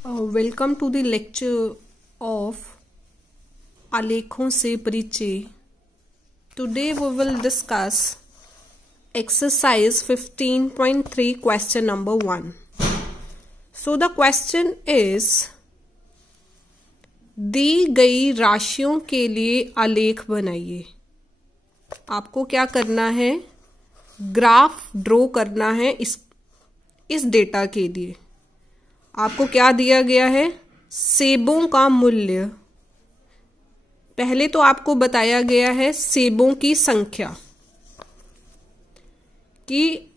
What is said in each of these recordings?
Welcome to the lecture of आलेखों से परिचय। Today we will discuss exercise 15.3 question number 1. So the question is, दी गई राशियों के लिए आलेख बनाइए. आपको क्या करना है? ग्राफ ड्रॉ करना है इस डेटा के लिए. आपको क्या दिया गया है? सेबों का मूल्य. पहले तो आपको बताया गया है सेबों की संख्या, कि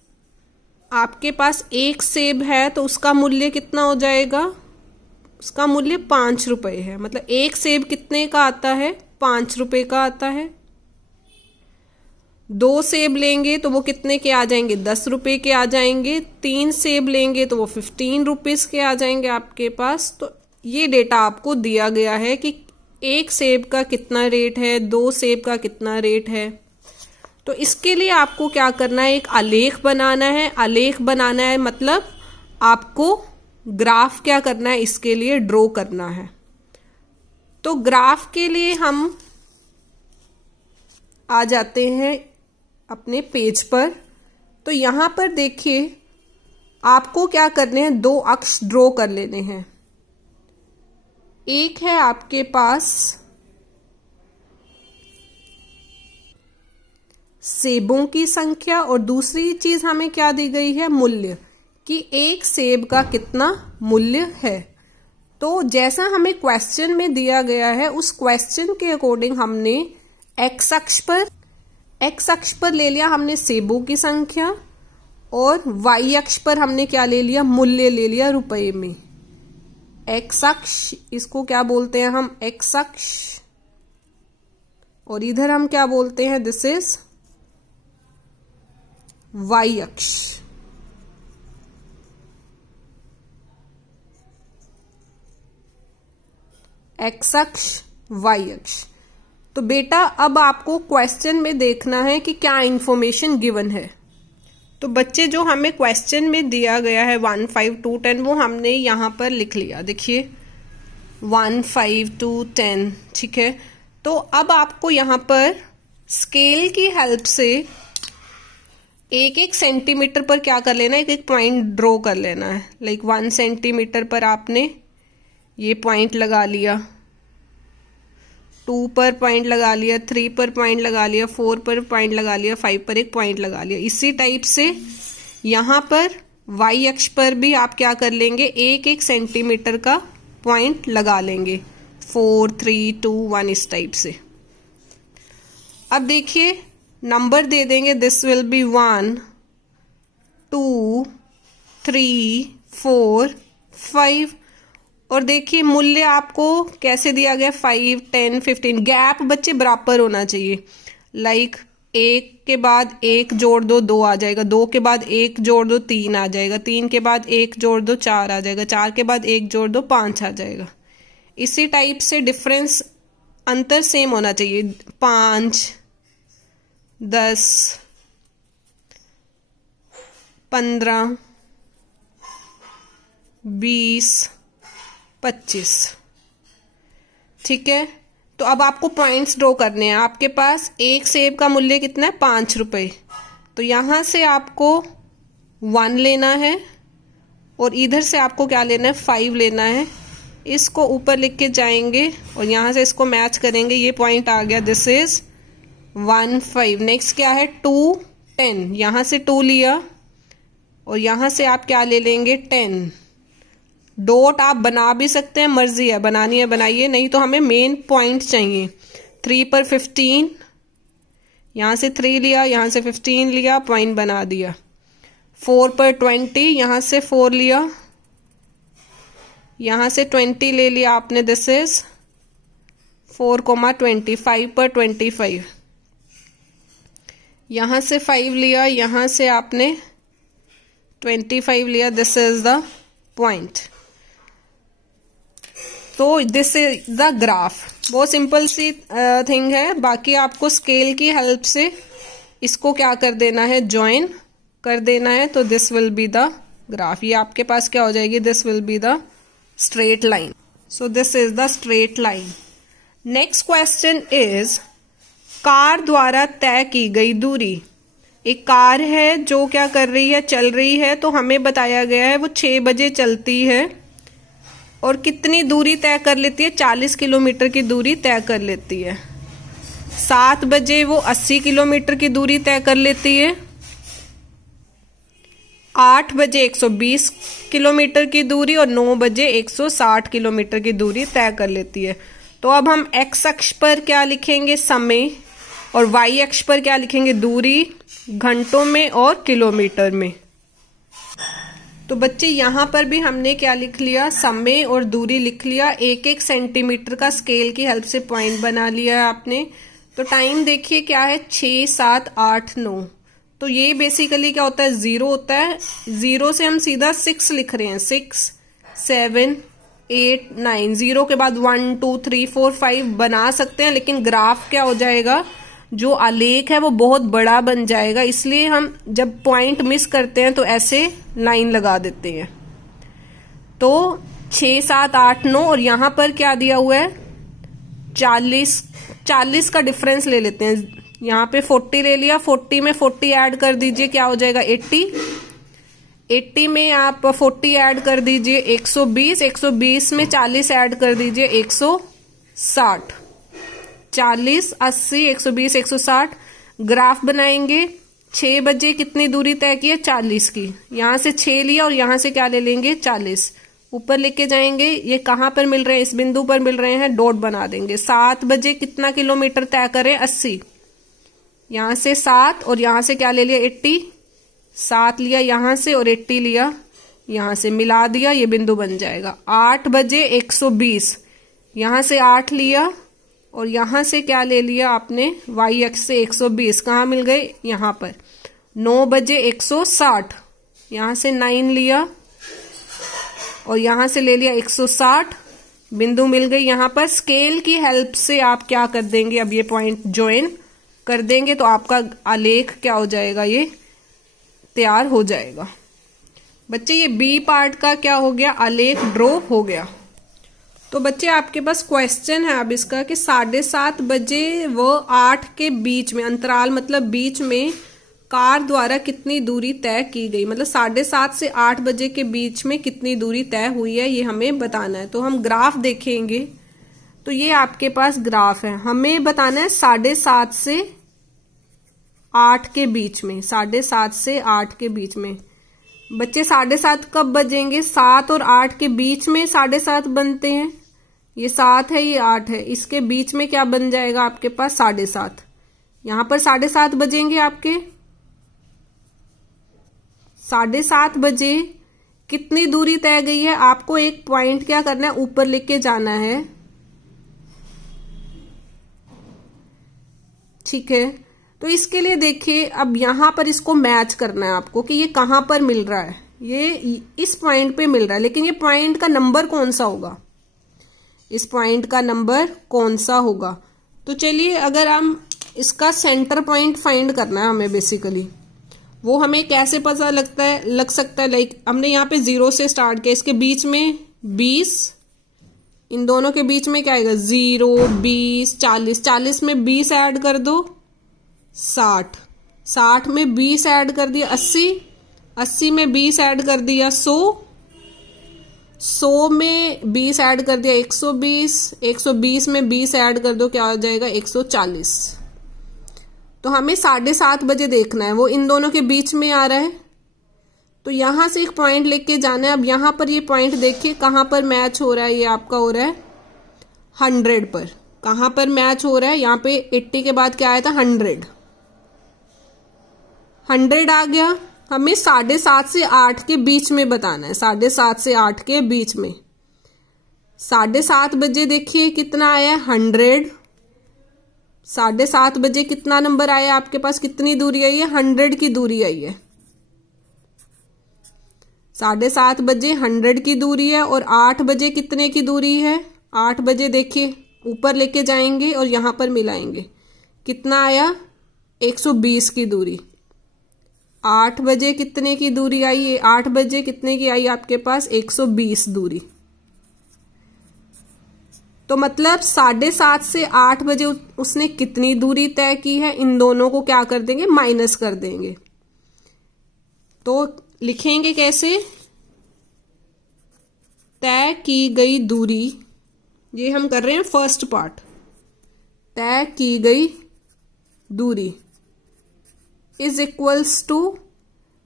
आपके पास एक सेब है तो उसका मूल्य कितना हो जाएगा? उसका मूल्य 5 रुपए है. मतलब एक सेब कितने का आता है? 5 रुपए का आता है. 2 सेब लेंगे तो वो कितने के आ जाएंगे? 10 रुपए के आ जाएंगे. 3 सेब लेंगे तो वो 15 रुपीज के आ जाएंगे आपके पास. तो ये डेटा आपको दिया गया है कि एक सेब का कितना रेट है, 2 सेब का कितना रेट है. तो इसके लिए आपको क्या करना है? एक आलेख बनाना है. आलेख बनाना है मतलब आपको ग्राफ क्या करना है? इसके लिए ड्रॉ करना है. तो ग्राफ के लिए हम आ जाते हैं अपने पेज पर. तो यहां पर देखिए, आपको क्या करने हैं? 2 अक्ष ड्रॉ कर लेने हैं. एक है आपके पास सेबों की संख्या और दूसरी चीज हमें क्या दी गई है? मूल्य, कि एक सेब का कितना मूल्य है. तो जैसा हमें क्वेश्चन में दिया गया है उस क्वेश्चन के अकॉर्डिंग हमने एक्स अक्ष पर ले लिया हमने सेबों की संख्या, और वाई अक्ष पर हमने क्या ले लिया? मूल्य ले लिया रुपए में. एक्स अक्ष, इसको क्या बोलते हैं हम? एक्स अक्ष. और इधर हम क्या बोलते हैं? दिस इज वाई अक्ष. एक्स अक्ष, वाई अक्ष. तो बेटा अब आपको क्वेश्चन में देखना है कि क्या इंफॉर्मेशन गिवन है. तो बच्चे, जो हमें क्वेश्चन में दिया गया है 1, 5, 2, 10, वो हमने यहां पर लिख लिया. देखिए 1, 5, 2, 10. ठीक है. तो अब आपको यहां पर स्केल की हेल्प से एक एक सेंटीमीटर पर क्या कर लेना है? एक एक पॉइंट ड्रॉ कर लेना है. लाइक 1 सेंटीमीटर पर आपने ये पॉइंट लगा लिया, 2 पर पॉइंट लगा लिया, 3 पर पॉइंट लगा लिया, 4 पर पॉइंट लगा लिया, 5 पर एक पॉइंट लगा लिया. इसी टाइप से यहां पर वाई अक्ष पर भी आप क्या कर लेंगे? एक एक सेंटीमीटर का पॉइंट लगा लेंगे. 4, 3, 2, 1 इस टाइप से. अब देखिए नंबर दे देंगे. This will be 1, 2, 3, 4, 5. और देखिए मूल्य आपको कैसे दिया गया? 5, 10, 15. गैप बच्चे बराबर होना चाहिए. लाइक 1 के बाद 1 जोड़ दो 2 आ जाएगा, 2 के बाद 1 जोड़ दो 3 आ जाएगा, 3 के बाद 1 जोड़ दो 4 आ जाएगा, 4 के बाद 1 जोड़ दो 5 आ जाएगा. इसी टाइप से डिफरेंस, अंतर सेम होना चाहिए. 5, 10, 15, 20, 25. ठीक है. तो अब आपको पॉइंट्स ड्रॉ करने हैं. आपके पास एक सेब का मूल्य कितना है? 5 रुपए. तो यहां से आपको 1 लेना है और इधर से आपको क्या लेना है? 5 लेना है. इसको ऊपर लिख के जाएंगे और यहां से इसको मैच करेंगे. ये पॉइंट आ गया. This is 1, 5. नेक्स्ट क्या है? 2, 10. यहां से 2 लिया और यहां से आप क्या ले लेंगे? 10. डॉट आप बना भी सकते हैं, मर्जी है, बनानी है बनाइए, नहीं तो हमें मेन पॉइंट चाहिए. 3 पर 15. यहां से 3 लिया, यहां से 15 लिया, पॉइंट बना दिया. 4 पर 20. यहां से 4 लिया, यहां से 20 ले लिया आपने. दिस इज 4, 5 पर 25. यहां से 5 लिया, यहां से आपने 25 लिया. This is the point. तो दिस इज द ग्राफ. बहुत सिंपल सी थिंग है. बाकी आपको स्केल की हेल्प से इसको क्या कर देना है? ज्वाइन कर देना है. तो this will be the graph. ये आपके पास क्या हो जाएगी? This will be the straight line. So this is the straight line. Next question is car द्वारा तय की गई दूरी. एक कार है जो क्या कर रही है, चल रही है. तो हमें बताया गया है वो 6 बजे चलती है और कितनी दूरी तय कर लेती है, 40 किलोमीटर की दूरी तय कर लेती है. 7 बजे वो 80 किलोमीटर की दूरी तय कर लेती है. 8 बजे 120 किलोमीटर की दूरी और 9 बजे 160 किलोमीटर की दूरी तय कर लेती है. तो अब हम एक्स अक्ष पर क्या लिखेंगे, समय, और वाई अक्ष पर क्या लिखेंगे, दूरी, घंटों में और किलोमीटर में. तो बच्चे यहां पर भी हमने क्या लिख लिया, समय और दूरी लिख लिया. 1-1 सेंटीमीटर का स्केल की हेल्प से पॉइंट बना लिया है आपने. तो टाइम देखिए क्या है, 6, 7, 8, 9. तो ये बेसिकली क्या होता है, 0 होता है. 0 से हम सीधा 6 लिख रहे हैं, 6, 7, 8, 9. 0 के बाद 1, 2, 3, 4, 5 बना सकते हैं, लेकिन ग्राफ क्या हो जाएगा, जो आलेख है वो बहुत बड़ा बन जाएगा. इसलिए हम जब पॉइंट मिस करते हैं तो ऐसे लाइन लगा देते हैं. तो 6, 7, 8, 9 और यहां पर क्या दिया हुआ है, 40 का डिफरेंस ले लेते हैं. यहां पे 40 ले लिया, 40 में 40 ऐड कर दीजिए, क्या हो जाएगा 80. 80 में आप 40 ऐड कर दीजिए 120. 120 में 40 ऐड कर दीजिए 160. 40, 80, 120, 160. ग्राफ बनाएंगे. 6 बजे कितनी दूरी तय की है, 40 की. यहां से 6 लिया और यहां से क्या ले लेंगे, 40. ऊपर लेके जाएंगे. ये कहां पर मिल रहे हैं, इस बिंदु पर मिल रहे हैं, डॉट बना देंगे. 7 बजे कितना किलोमीटर तय करें, 80. यहां से 7 और यहां से क्या ले लिया, 80. 7 लिया यहां से और 80 लिया यहां से, मिला दिया, ये बिंदु बन जाएगा. 8 बजे 120. यहां से 8 लिया और यहां से क्या ले लिया आपने, वाई अक्ष से 120. कहाँ मिल गए, यहां पर. 9 बजे 160. यहां से 9 लिया और यहां से ले लिया 160. बिंदु मिल गई यहां पर. स्केल की हेल्प से आप क्या कर देंगे, अब ये पॉइंट ज्वाइन कर देंगे तो आपका आलेख क्या हो जाएगा, ये तैयार हो जाएगा. बच्चे ये बी पार्ट का क्या हो गया, आलेख ड्रॉ हो गया. तो बच्चे आपके पास क्वेश्चन है अब इसका कि 7:30 बजे व 8 के बीच में, अंतराल मतलब बीच में, कार द्वारा कितनी दूरी तय की गई. मतलब 7:30 से 8 बजे के बीच में कितनी दूरी तय हुई है, ये हमें बताना है. तो हम ग्राफ देखेंगे. तो ये आपके पास ग्राफ है. हमें बताना है 7:30 से 8 के बीच में. 7:30 से 8 के बीच में. बच्चे 7:30 कब बजेंगे, 7 और 8 के बीच में 7:30 बनते हैं. ये 7 है, ये 8 है, इसके बीच में क्या बन जाएगा आपके पास, 7:30. यहां पर 7:30 बजेंगे आपके. 7:30 बजे कितनी दूरी तय गई है, आपको एक पॉइंट क्या करना है, ऊपर लेके जाना है. ठीक है. तो इसके लिए देखिए अब यहां पर इसको मैच करना है आपको कि ये कहां पर मिल रहा है. ये इस पॉइंट पे मिल रहा है, लेकिन ये पॉइंट का नंबर कौन सा होगा, इस पॉइंट का नंबर कौन सा होगा. तो चलिए अगर हम इसका सेंटर पॉइंट फाइंड करना है हमें, बेसिकली वो हमें कैसे पता लग सकता है. लाइक हमने यहाँ पे 0 से स्टार्ट किया, इसके बीच में 20, इन दोनों के बीच में क्या आएगा, 0, 20, 40. 40 में 20 ऐड कर दो, 60. 60 में 20 ऐड कर दिया, 80. 80 में 20 ऐड कर दिया, 100. 100 में 20 ऐड कर दिया, 120. 120 में 20 ऐड कर दो, क्या हो जाएगा, 140. तो हमें 7:30 बजे देखना है, वो इन दोनों के बीच में आ रहा है. तो यहां से एक पॉइंट लेके जाना है. अब यहां पर ये पॉइंट देखिए कहां पर मैच हो रहा है, ये आपका हो रहा है 100 पर. कहां पर मैच हो रहा है, यहाँ पे 80 के बाद क्या आया था, 100. 100 आ गया. हमें 7:30 से 8 के बीच में बताना है, 7:30 से 8 के बीच में. 7:30 बजे देखिए कितना आया, 100. 7:30 बजे कितना नंबर आया आपके पास, कितनी दूरी आई है, 100 की दूरी आई है. 7:30 बजे 100 की दूरी है. और 8 बजे कितने की दूरी है, 8 बजे देखिए ऊपर लेके जाएंगे और यहां पर मिलाएंगे, कितना आया, 120 की दूरी. 8 बजे कितने की दूरी आई है, 8 बजे कितने की आई आपके पास, 120 दूरी. तो मतलब 7:30 से 8 बजे उसने कितनी दूरी तय की है, इन दोनों को क्या कर देंगे, माइनस कर देंगे। तो लिखेंगे कैसे, तय की गई दूरी, ये हम कर रहे हैं फर्स्ट पार्ट, तय की गई दूरी इज इक्वल्स टू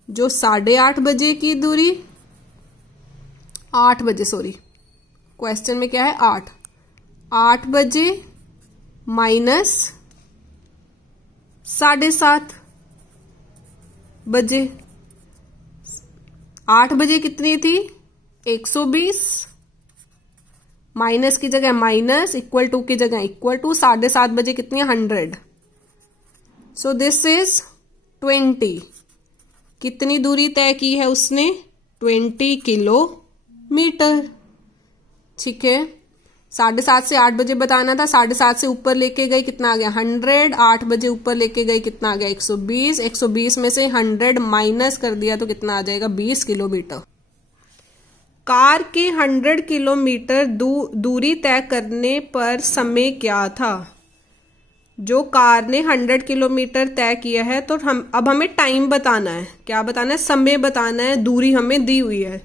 जो 8:30 बजे की दूरी, 8 बजे सॉरी, क्वेश्चन में क्या है 8 बजे माइनस 7:30 बजे। 8 बजे कितनी थी 120, माइनस की जगह माइनस, इक्वल टू की जगह इक्वल टू, 7:30 बजे कितनी है 100। So this is 20। कितनी दूरी तय की है उसने, 20 किलोमीटर। ठीक है, 7:30 से 8 बजे बताना था, 7:30 से ऊपर लेके गए कितना आ गया 100, 8 बजे ऊपर लेके गए कितना आ गया 120, 120 में से 100 माइनस कर दिया तो कितना आ जाएगा 20 किलोमीटर। कार के 100 किलोमीटर दूरी तय करने पर समय क्या था। जो कार ने 100 किलोमीटर तय किया है, तो अब हमें टाइम बताना है, क्या बताना है, समय बताना है। दूरी हमें दी हुई है,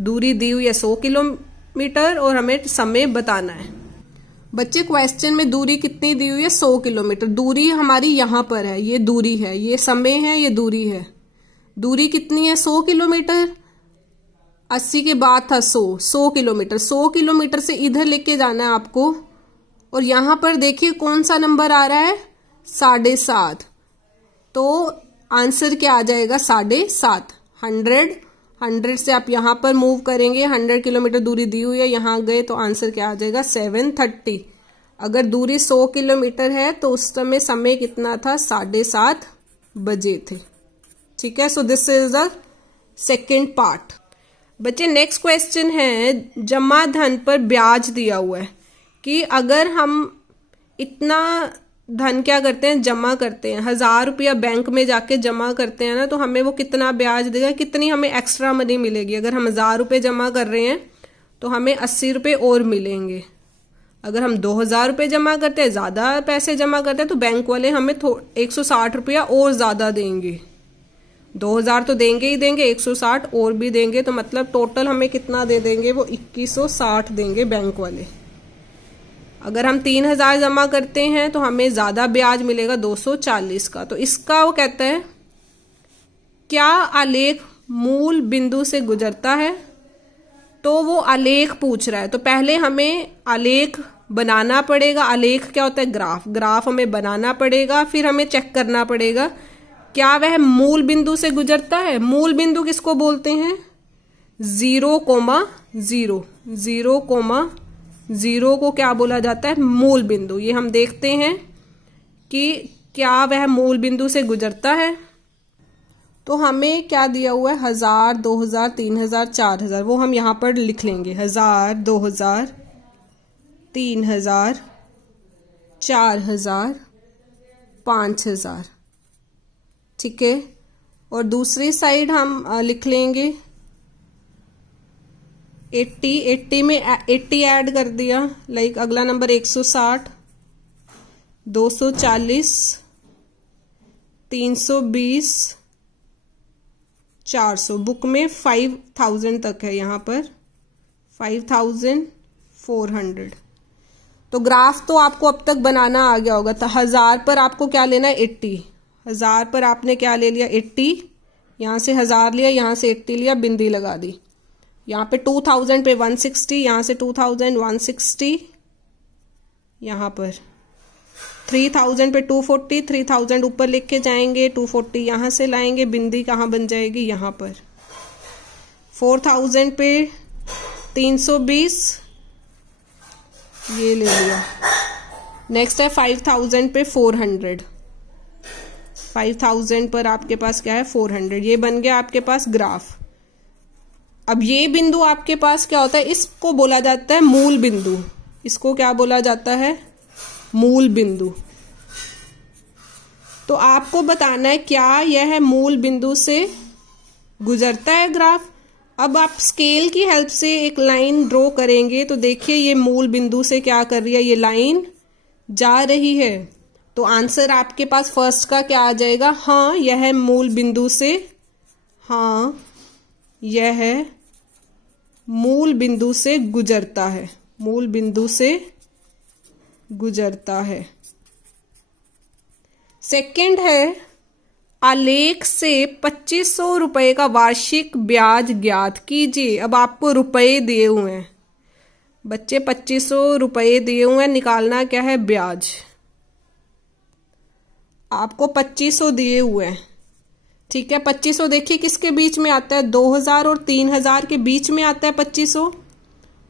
दूरी दी हुई है 100 किलोमीटर और हमें समय बताना है। बच्चे क्वेश्चन में दूरी कितनी दी हुई है 100 किलोमीटर। दूरी हमारी यहां पर है, ये दूरी है, ये समय है, ये दूरी है। दूरी कितनी है 100 किलोमीटर, 80 के बाद था 100 किलोमीटर। 100 किलोमीटर से इधर लेके जाना है आपको, और यहां पर देखिए कौन सा नंबर आ रहा है 7:30, तो आंसर क्या आ जाएगा 7:30। 100 से आप यहां पर मूव करेंगे, 100 किलोमीटर दूरी दी हुई है, यहां गए तो आंसर क्या आ जाएगा 7:30। अगर दूरी 100 किलोमीटर है तो उस समय कितना था 7:30 बजे थे। ठीक है, so this is the second part. बच्चे नेक्स्ट क्वेश्चन है, जमा धन पर ब्याज दिया हुआ है कि अगर हम इतना धन क्या करते हैं जमा करते हैं, 1000 रुपया बैंक में जाके जमा करते हैं ना, तो हमें वो कितना ब्याज देगा, कितनी हमें एक्स्ट्रा मनी मिलेगी। अगर हम 1000 रुपये जमा कर रहे हैं तो हमें 80 रुपये और मिलेंगे। अगर हम 2000 रुपये जमा करते हैं, ज्यादा पैसे जमा करते हैं, तो बैंक वाले हमें 160 रुपया और ज्यादा देंगे। 2000 तो देंगे ही देंगे, 160 और भी देंगे, तो मतलब टोटल हमें कितना दे देंगे, वो 2160 देंगे बैंक वाले। अगर हम 3000 जमा करते हैं तो हमें ज्यादा ब्याज मिलेगा 240 का। तो इसका वो कहता है क्या आलेख मूल बिंदु से गुजरता है। तो वो आलेख पूछ रहा है, तो पहले हमें आलेख बनाना पड़ेगा। आलेख क्या होता है, ग्राफ। ग्राफ हमें बनाना पड़ेगा, फिर हमें चेक करना पड़ेगा क्या वह मूल बिंदु से गुजरता है। मूल बिंदु किसको बोलते हैं, 0,0 0,0 को क्या बोला जाता है, मूल बिंदु। ये हम देखते हैं कि क्या वह मूल बिंदु से गुजरता है। तो हमें क्या दिया हुआ है 1000, 2000, 3000, 4000, वो हम यहां पर लिख लेंगे। 1000, 2000, 3000, 4000, 5000। ठीक है, और दूसरी साइड हम लिख लेंगे 80 में 80 ऐड कर दिया। लाइक अगला नंबर 160, 240, 320, 400। बुक में 5000 तक है, यहाँ पर 5400। तो ग्राफ तो आपको अब तक बनाना आ गया होगा। तो 1000 पर आपको क्या लेना है 80। 1000 पर आपने क्या ले लिया 80, यहां से 1000 लिया, यहां से 80 लिया, बिंदी लगा दी। यहाँ पे 2000 पे 160, यहाँ से 2000 160, यहाँ पर 3000 पे 240, 3000 ऊपर लिख के जाएंगे, 240 यहाँ से लाएंगे, बिंदी कहाँ बन जाएगी यहाँ पर। 4000 पे 320, ये ले लिया। नेक्स्ट है 5000 पे 400, 5000 पर आपके पास क्या है 400। ये बन गया आपके पास ग्राफ। अब ये बिंदु आपके पास क्या होता है, इसको बोला जाता है मूल बिंदु। इसको क्या बोला जाता है, मूल बिंदु। तो आपको बताना है क्या यह मूल बिंदु से गुजरता है ग्राफ। अब आप स्केल की हेल्प से एक लाइन ड्रॉ करेंगे तो देखिए ये मूल बिंदु से क्या कर रही है, ये लाइन जा रही है। तो आंसर आपके पास फर्स्ट का क्या आ जाएगा, हाँ यह मूल बिंदु से, हाँ यह मूल बिंदु से गुजरता है, मूल बिंदु से गुजरता है। सेकंड है, आलेख से 2500 रुपए का वार्षिक ब्याज ज्ञात कीजिए। अब आपको रुपए दिए हुए हैं बच्चे, 2500 रुपए दिए हुए हैं, निकालना क्या है, ब्याज। आपको 2500 दिए हुए हैं, ठीक है। 2500 देखिए किसके बीच में आता है, 2000 और 3000 के बीच में आता है 2500,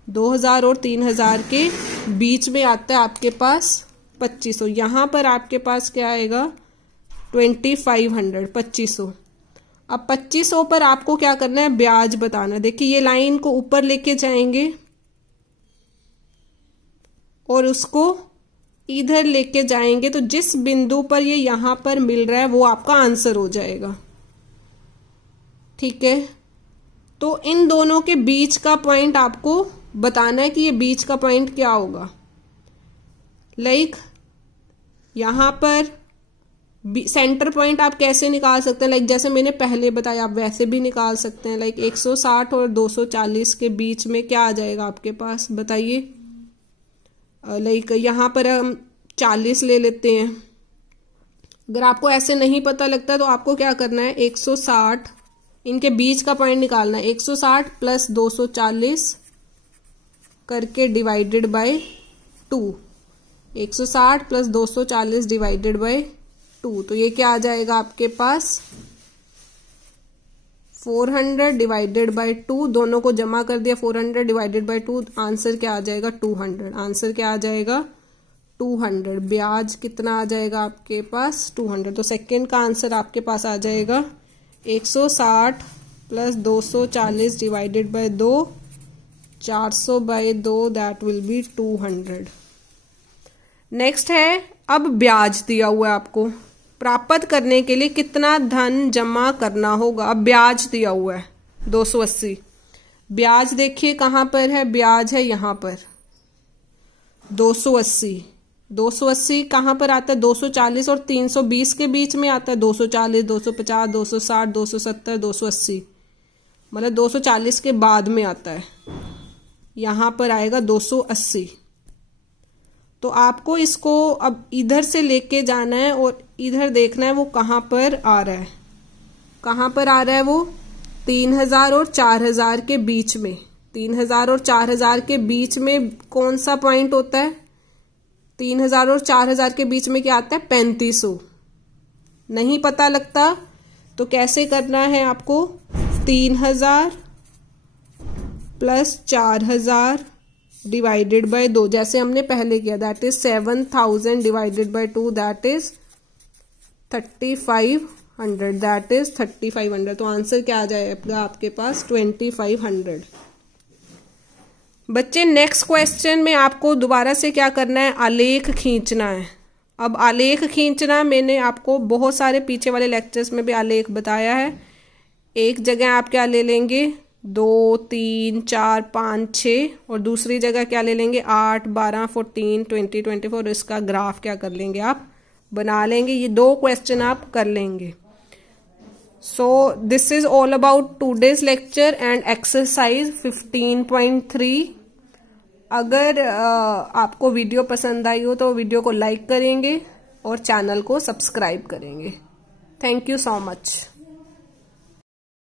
2000 और 3000 के बीच में आता है आपके पास 2500। यहां पर आपके पास क्या आएगा, 2500, 2500। अब 2500 पर आपको क्या करना है, ब्याज बताना। देखिए ये लाइन को ऊपर लेके जाएंगे और उसको इधर लेके जाएंगे, तो जिस बिंदु पर ये यहां पर मिल रहा है वो आपका आंसर हो जाएगा, ठीक है। तो इन दोनों के बीच का पॉइंट आपको बताना है कि ये बीच का पॉइंट क्या होगा। लाइक यहां पर सेंटर पॉइंट आप कैसे निकाल सकते हैं, लाइक जैसे मैंने पहले बताया आप वैसे भी निकाल सकते हैं। लाइक 160 और 240 के बीच में क्या आ जाएगा आपके पास, बताइए। लाइक यहां पर हम 40 ले लेते हैं। अगर आपको ऐसे नहीं पता लगता तो आपको क्या करना है, 160 इनके बीच का पॉइंट निकालना है, 160 प्लस 240 करके divided by 2, 160 plus 240 divided by 2, तो ये क्या आ जाएगा आपके पास 400 डिवाइडेड बाय 2, दोनों को जमा कर दिया, 400 डिवाइडेड बाय 2, आंसर क्या आ जाएगा 200। आंसर क्या आ जाएगा 200। ब्याज कितना आ जाएगा आपके पास 200। तो सेकंड का आंसर आपके पास आ जाएगा 160 plus 240 divided by 2, 400 by 2, that will be 200। Next है, अब ब्याज दिया हुआ है आपको, प्राप्त करने के लिए कितना धन जमा करना होगा। अब ब्याज दिया हुआ है 280, ब्याज देखिए कहां पर है, ब्याज है यहां पर 280, 280 कहां पर आता है, 240 और 320 के बीच में आता है, 240, 250, 260, 270, 280, मतलब 240 के बाद में आता है, यहां पर आएगा 280। तो आपको इसको अब इधर से लेके जाना है और इधर देखना है वो कहां पर आ रहा है, कहां पर आ रहा है वो 3000 और 4000 के बीच में। 3000 और 4000 के बीच में कौन सा पॉइंट होता है, 3000 और 4000 के बीच में क्या आता है 3500। नहीं पता लगता तो कैसे करना है आपको, 3000 प्लस 4000 डिवाइडेड बाय 2, जैसे हमने पहले किया, that is 7000 divided by 2, that is 3500, that is 3500। तो आंसर क्या आ जाएगा आपके पास 2500। बच्चे नेक्स्ट क्वेश्चन में आपको दोबारा से क्या करना है, आलेख खींचना है। अब आलेख खींचना मैंने आपको बहुत सारे पीछे वाले लेक्चर्स में भी आलेख बताया है। एक जगह आप क्या ले लेंगे 2, 3, 4, 5, 6 और दूसरी जगह क्या ले लेंगे 8, 12, 14, 20, 24। इसका ग्राफ क्या कर लेंगे आप बना लेंगे। ये 2 क्वेश्चन आप कर लेंगे। So this is all about today's lecture and exercise 15.3। अगर आपको वीडियो पसंद आई हो तो वीडियो को लाइक करेंगे और चैनल को सब्सक्राइब करेंगे। Thank you so much.